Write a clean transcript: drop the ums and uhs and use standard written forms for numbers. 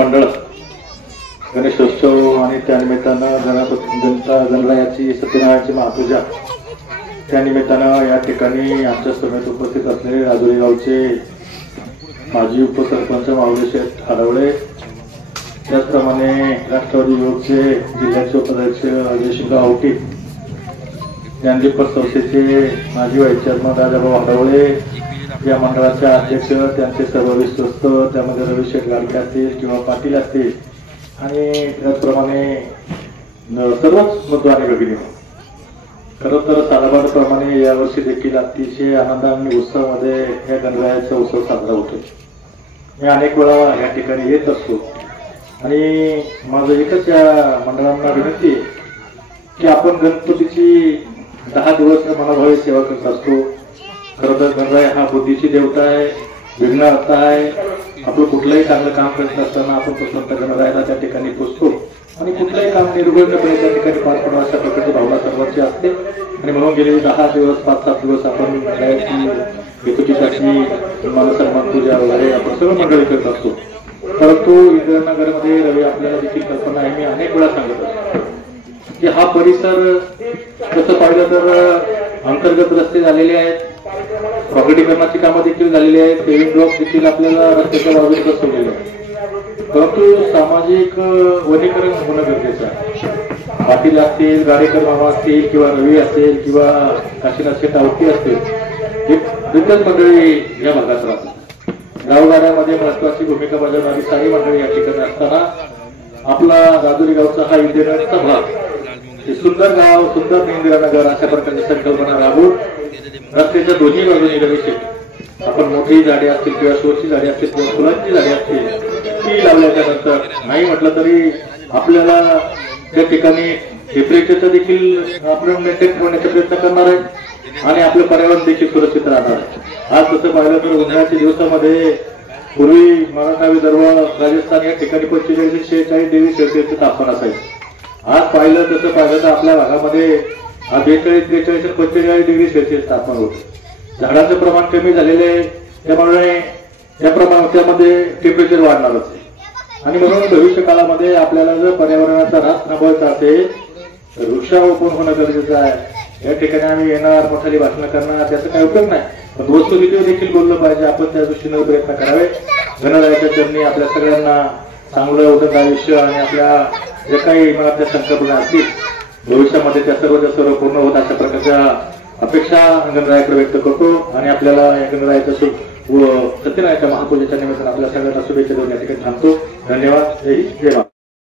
मंडळ गणेशोत्सव आणि त्यानिमित्तानं गणरायाची सत्यनारायणाची महापूजा त्यानिमित्तानं या ठिकाणी आमच्या समेत उपस्थित असलेले राजुरी गावचे माजी उपसरपंच माऊली शेठ हडवळे, त्याचप्रमाणे राष्ट्रवादी युवकचे जिल्ह्याचे उपाध्यक्ष अजय सिंग आवटी, ज्ञानदीप संस्थेचे माजी व्हाईस चेअरमन राजाभाऊ हडवळे, या मंडळाचे अध्यक्ष, त्यांचे सर्व विश्वस्त, त्यामध्ये रवी शेठ गाडगे असतील किंवा पाटील असतील आणि त्याचप्रमाणे सर्वच मध्वाने भगिनी. खरं तर सालाबादप्रमाणे यावर्षी देखील अतिशय आनंद आणि उत्सवामध्ये या गणरायाचा उत्सव साजरा होतो. मी अनेक वेळा या ठिकाणी येत असतो आणि माझं एकच या मंडळांना विनंती आहे की आपण गणपतीची 10 दिवस मनाभावे सेवा करत असतो. खरं तर गणराय हा बुद्धीची देवता आहे, विघ्नहर्ता आहे. आपलं कुठलंही चांगलं काम करत असताना आपण प्रसन्न गणरायाला त्या ठिकाणी पुजतो आणि कुठलंही काम निर्विघ्नपणे त्या ठिकाणी पार पडावं अशा प्रकारची भावना सर्वांची असते आणि म्हणून गेले 10 दिवस 5-7 दिवस आपण गणरायाची हेतुकीसाठी मानसन्मान पूजा वगैरे आपण सर्व मंडळी करत असतो. परंतु इंदिरानगरमध्ये रवी आपल्याला देखील कल्पना आहे, मी अनेक वेळा सांगत असतो की हा परिसर तसं पाहिलं तर अंतर्गत रस्ते झालेले आहेत, प्रकटीकरणाची कामं देखील झालेली आहेत, पेव्हिंग ब्लॉक देखील आपल्याला रस्त्याच्या बाजूने बसवलेले आहेत. परंतु सामाजिक वनीकरण होणं गरजेचं आहे. पाटील असतील, गाडेकर मामा असतील किंवा रवी असेल किंवा काशीनाथ शेठ आवटी असतील, हे दिग्गज मंडळी या भागात राहतात. गावगाड्यामध्ये महत्वाची भूमिका बजावणारी सारी मंडळी या ठिकाणी असताना आपला राजुरी गावचा हा इंदिराचा भाग, सुंदर गाव, सुंदर इंदिरानगर अशा प्रकारची संकल्पना राबवून रस्त्याच्या दोन्ही बाजूने रवी शेठ आपण मोठी झाडे असतील किंवा शोची झाडे असतील किंवा फुलांची झाडे असतील ती लावल्याच्या नंतर नाही म्हटलं तरी आपल्याला त्या ठिकाणी टेम्परेचरचा देखील आपण मेंटेन करण्याचा प्रयत्न करणार आहे आणि आपलं पर्यावरण देखील सुरक्षित राहणार आहे. आज तसं पाहिलं तर उन्हाळ्याच्या दिवसामध्ये पूर्वी मराठा, विदर्भ, राजस्थान या ठिकाणी 45-46 डिग्री सेल्सिअसचं तापमान असायचं. आज पाहिलं तसं पाहिलं तर आपल्या भागामध्ये 42-43 आणि 45 डिग्री सेल्सिअस तापमान होतं. झाडांचं प्रमाण कमी झालेलं आहे, त्यामुळे त्यामध्ये टेम्परेचर वाढणारच आहे आणि म्हणून भविष्य काळामध्ये आपल्याला जर पर्यावरणाचा ऱ्हास थांबवायचा असेल तर वृक्षारोपण होणं गरजेचं आहे. या ठिकाणी आम्ही येणार, मोठाली भाषणं करणार, त्याचा काही उपयोग नाही, पण वस्तुस्थितीवर देखील बोललं पाहिजे. आपण त्या दृष्टीने प्रयत्न करावे. गणरायाच्या चरणी आपल्या सगळ्यांना चांगलं उदंड आयुष्य आणि आपल्या जे काही मनातल्या संकल्पना असतील भविष्यामध्ये त्या सर्व पूर्ण होत अशा प्रकारच्या अपेक्षा गणरायाकडे व्यक्त करतो आणि आपल्याला या गणरायाच्या सत्यनारायणाच्या महापूजेच्या निमित्तानं आपल्या सगळ्यांना शुभेच्छा देऊन या ठिकाणी थांबतो. धन्यवाद. जय हिंद, जय भारत.